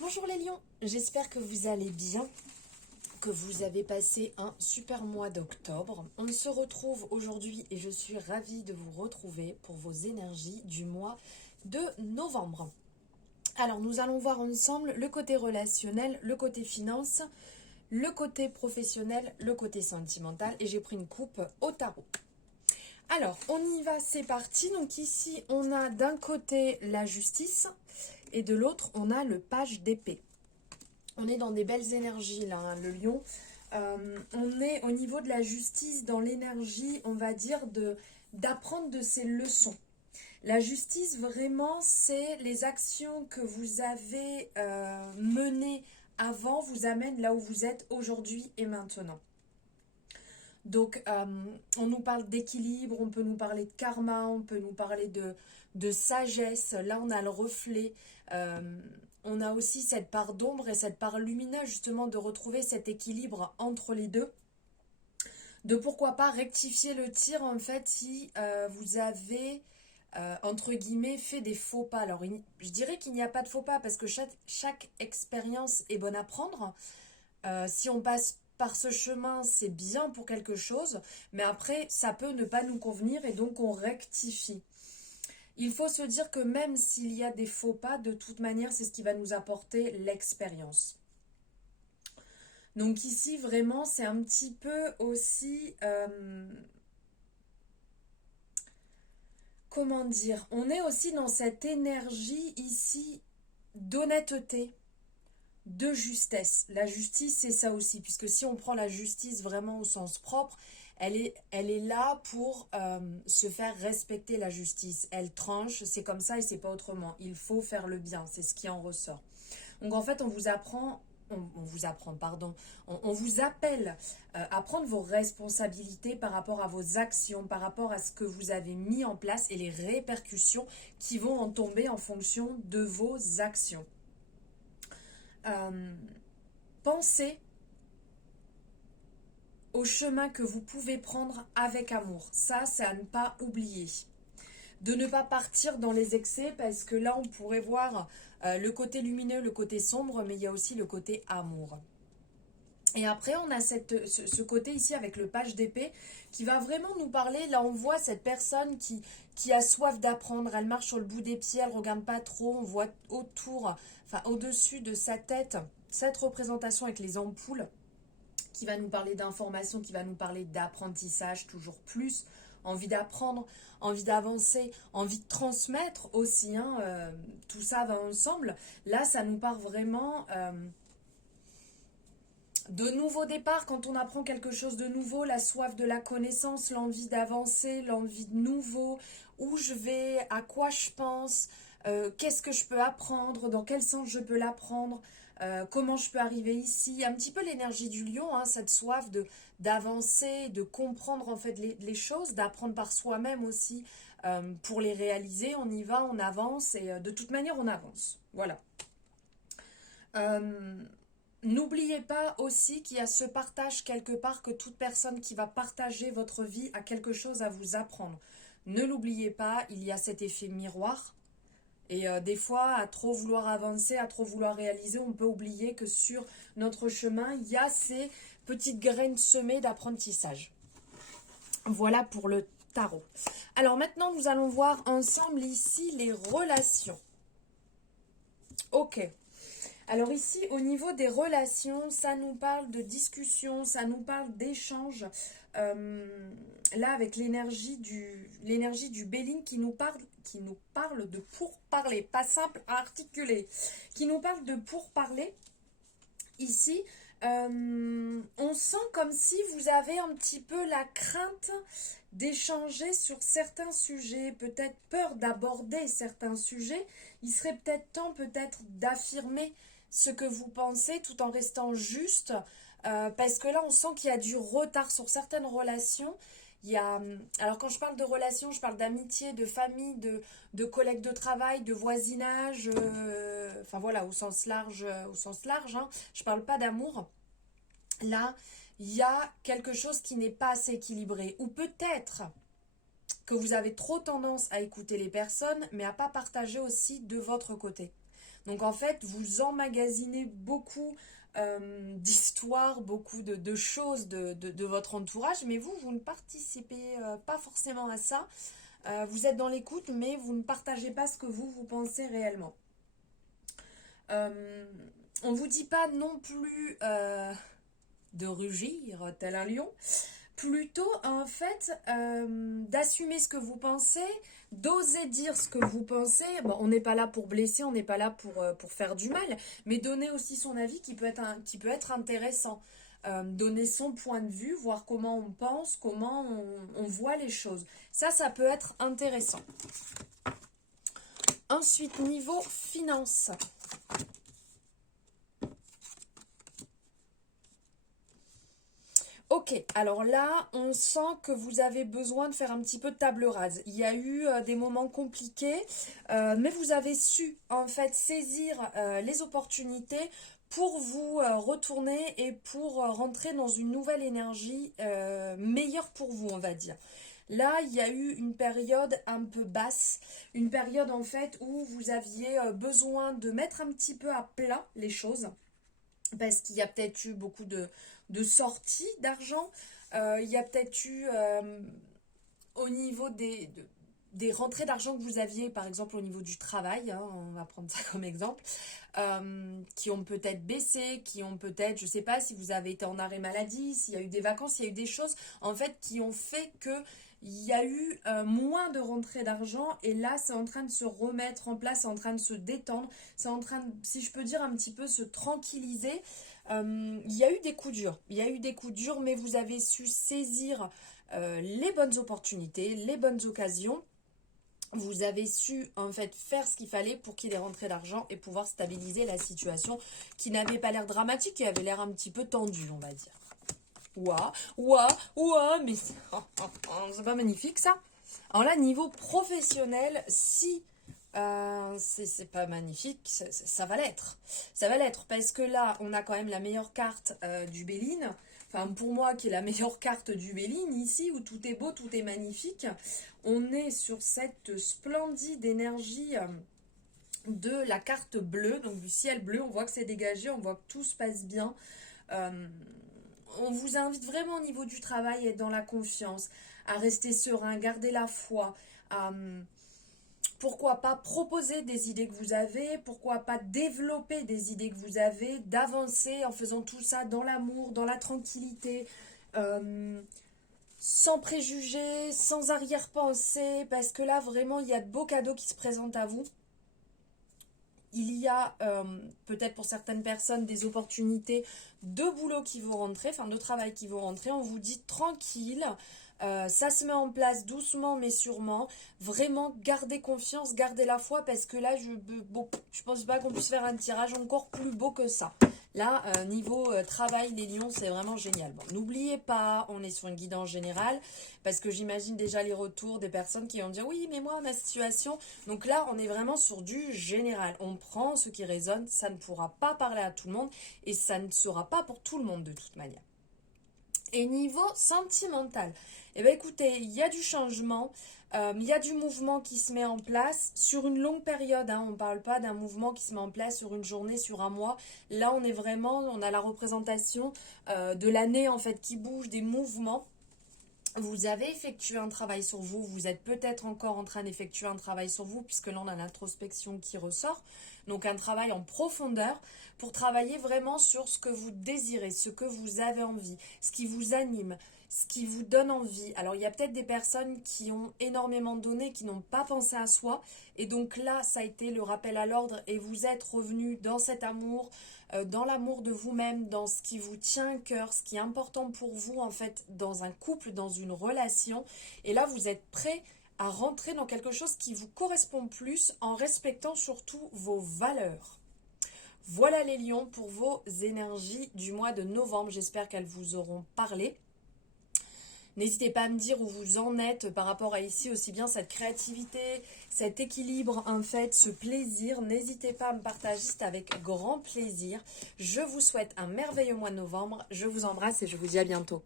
Bonjour les lions, j'espère que vous allez bien, que vous avez passé un super mois d'octobre. On se retrouve aujourd'hui et je suis ravie de vous retrouver pour vos énergies du mois de novembre. Alors nous allons voir ensemble le côté relationnel, le côté finance, le côté professionnel, le côté sentimental et j'ai pris une coupe au tarot. Alors, on y va, c'est parti. Donc ici, on a d'un côté la justice et de l'autre, on a le page d'épée. On est dans des belles énergies là, hein, le lion. On est au niveau de la justice, dans l'énergie, on va dire, d'apprendre de ses leçons. La justice, vraiment, c'est les actions que vous avez menées avant vous amènent là où vous êtes aujourd'hui et maintenant. Donc, on nous parle d'équilibre, on peut nous parler de karma, on peut nous parler de sagesse. Là, on a le reflet. On a aussi cette part d'ombre et cette part lumineuse, justement, de retrouver cet équilibre entre les deux. De pourquoi pas rectifier le tir, en fait, si vous avez, entre guillemets, fait des faux pas. Alors, je dirais qu'il n'y a pas de faux pas parce que chaque expérience est bonne à prendre. Si on passe par ce chemin, c'est bien pour quelque chose, mais après, ça peut ne pas nous convenir et donc on rectifie. Il faut se dire que même s'il y a des faux pas, de toute manière, c'est ce qui va nous apporter l'expérience. Donc ici, vraiment, c'est un petit peu aussi... comment dire? On est aussi dans cette énergie ici d'honnêteté, de justesse. La justice, c'est ça aussi, puisque si on prend la justice vraiment au sens propre, elle est là pour se faire respecter la justice. Elle tranche, c'est comme ça et c'est pas autrement. Il faut faire le bien, c'est ce qui en ressort. Donc en fait, on vous appelle à prendre vos responsabilités par rapport à vos actions, par rapport à ce que vous avez mis en place et les répercussions qui vont en tomber en fonction de vos actions. Pensez au chemin que vous pouvez prendre avec amour. Ça, c'est à ne pas oublier. De ne pas partir dans les excès parce que là, on pourrait voir le côté lumineux, le côté sombre, mais il y a aussi le côté amour. Et après, on a ce côté ici avec le page d'épée qui va vraiment nous parler. Là, on voit cette personne qui a soif d'apprendre. Elle marche sur le bout des pieds, elle ne regarde pas trop. On voit autour, enfin au-dessus de sa tête, cette représentation avec les ampoules qui va nous parler d'information, qui va nous parler d'apprentissage toujours plus. Envie d'apprendre, envie d'avancer, envie de transmettre aussi. Tout ça va ensemble. Là, ça nous part vraiment... de nouveaux départs, quand on apprend quelque chose de nouveau, la soif de la connaissance, l'envie d'avancer, l'envie de nouveau, où je vais, à quoi je pense, qu'est-ce que je peux apprendre, dans quel sens je peux l'apprendre, comment je peux arriver ici. Un petit peu l'énergie du lion, cette soif d'avancer, de comprendre en fait les choses, d'apprendre par soi-même aussi pour les réaliser. On y va, on avance et de toute manière on avance. Voilà. N'oubliez pas aussi qu'il y a ce partage quelque part, que toute personne qui va partager votre vie a quelque chose à vous apprendre. Ne l'oubliez pas, il y a cet effet miroir. Et des fois, à trop vouloir avancer, à trop vouloir réaliser, on peut oublier que sur notre chemin, il y a ces petites graines semées d'apprentissage. Voilà pour le tarot. Alors maintenant, nous allons voir ensemble ici les relations. Ok. Alors ici, au niveau des relations, ça nous parle de discussion, ça nous parle d'échange. Là, avec l'énergie du Béline qui nous parle de pourparler, pas simple à articuler, qui nous parle de pourparler. Ici, on sent comme si vous avez un petit peu la crainte d'échanger sur certains sujets, peut-être peur d'aborder certains sujets. Il serait peut-être temps d'affirmer ce que vous pensez tout en restant juste, parce que là on sent qu'il y a du retard sur certaines relations. Alors quand je parle de relations, je parle d'amitié, de famille, de collègues de travail, de voisinage, enfin voilà, au sens large, je parle pas d'amour. Là, il y a quelque chose qui n'est pas assez équilibré, ou peut-être que vous avez trop tendance à écouter les personnes, mais à pas partager aussi de votre côté. Donc en fait, vous emmagasinez beaucoup d'histoires, beaucoup de choses de votre entourage, mais vous ne participez pas forcément à ça. Vous êtes dans l'écoute, mais vous ne partagez pas ce que vous pensez réellement. On ne vous dit pas non plus de rugir tel un lion, plutôt en fait d'assumer ce que vous pensez, d'oser dire ce que vous pensez. Bon, on n'est pas là pour blesser, on n'est pas là pour faire du mal, mais donner aussi son avis qui peut être intéressant. Donner son point de vue, voir comment on pense, comment on voit les choses. Ça peut être intéressant. Ensuite, niveau finance. Ok, alors là, on sent que vous avez besoin de faire un petit peu de table rase. Il y a eu des moments compliqués, mais vous avez su en fait saisir les opportunités pour vous retourner et pour rentrer dans une nouvelle énergie meilleure pour vous, on va dire. Là, il y a eu une période un peu basse, une période en fait où vous aviez besoin de mettre un petit peu à plat les choses, parce qu'il y a peut-être eu beaucoup de sorties d'argent, il y a peut-être eu au niveau des rentrées d'argent que vous aviez, par exemple au niveau du travail, hein, on va prendre ça comme exemple, qui ont peut-être baissé, qui ont peut-être, je ne sais pas si vous avez été en arrêt maladie, s'il y a eu des vacances, s'il y a eu des choses en fait qui ont fait que il y a eu moins de rentrées d'argent, et là c'est en train de se remettre en place, c'est en train de se détendre, c'est en train de, si je peux dire, un petit peu se tranquilliser. Il y a eu des coups durs, mais vous avez su saisir les bonnes opportunités, les bonnes occasions. Vous avez su en fait faire ce qu'il fallait pour qu'il y ait des rentrées d'argent et pouvoir stabiliser la situation qui n'avait pas l'air dramatique, qui avait l'air un petit peu tendue, on va dire. Ouah, mais c'est pas magnifique ça. Alors là, niveau professionnel, si c'est pas magnifique, ça va l'être. Ça va l'être parce que là, on a quand même la meilleure carte du Béline. Enfin, pour moi, qui est la meilleure carte du Béline, ici, où tout est beau, tout est magnifique. On est sur cette splendide énergie de la carte bleue, donc du ciel bleu. On voit que c'est dégagé, on voit que tout se passe bien. On vous invite vraiment au niveau du travail à être dans la confiance, à rester serein, garder la foi, à pourquoi pas proposer des idées que vous avez, pourquoi pas développer des idées que vous avez, d'avancer en faisant tout ça dans l'amour, dans la tranquillité, sans préjugés, sans arrière-pensée, parce que là vraiment il y a de beaux cadeaux qui se présentent à vous. Il y a peut-être pour certaines personnes des opportunités de boulot qui vont rentrer, enfin de travail qui vont rentrer. On vous dit tranquille, ça se met en place doucement mais sûrement. Vraiment, gardez confiance, gardez la foi, parce que là, je pense pas qu'on puisse faire un tirage encore plus beau que ça. Là, niveau travail, les lions, c'est vraiment génial. Bon, n'oubliez pas, on est sur une guidance générale, parce que j'imagine déjà les retours des personnes qui vont dire oui, mais moi, ma situation. Donc là, on est vraiment sur du général. On prend ce qui résonne, ça ne pourra pas parler à tout le monde, et ça ne sera pas pour tout le monde de toute manière. Et niveau sentimental, eh bien écoutez, il y a du changement, il y a du mouvement qui se met en place sur une longue période, hein. On ne parle pas d'un mouvement qui se met en place sur une journée, sur un mois. Là, on a la représentation de l'année en fait qui bouge, des mouvements. Vous avez effectué un travail sur vous, vous êtes peut-être encore en train d'effectuer un travail sur vous, puisque là on a l'introspection qui ressort, donc un travail en profondeur pour travailler vraiment sur ce que vous désirez, ce que vous avez envie, ce qui vous anime, ce qui vous donne envie. Alors il y a peut-être des personnes qui ont énormément donné, qui n'ont pas pensé à soi, et donc là ça a été le rappel à l'ordre, et vous êtes revenu dans cet amour, dans l'amour de vous-même, dans ce qui vous tient à cœur, ce qui est important pour vous en fait dans un couple, dans une relation. Et là, vous êtes prêt à rentrer dans quelque chose qui vous correspond plus, en respectant surtout vos valeurs. Voilà les lions pour vos énergies du mois de novembre. J'espère qu'elles vous auront parlé. N'hésitez pas à me dire où vous en êtes par rapport à ici, aussi bien cette créativité, cet équilibre, en fait, ce plaisir. N'hésitez pas à me partager, c'est avec grand plaisir. Je vous souhaite un merveilleux mois de novembre. Je vous embrasse et je vous dis à bientôt.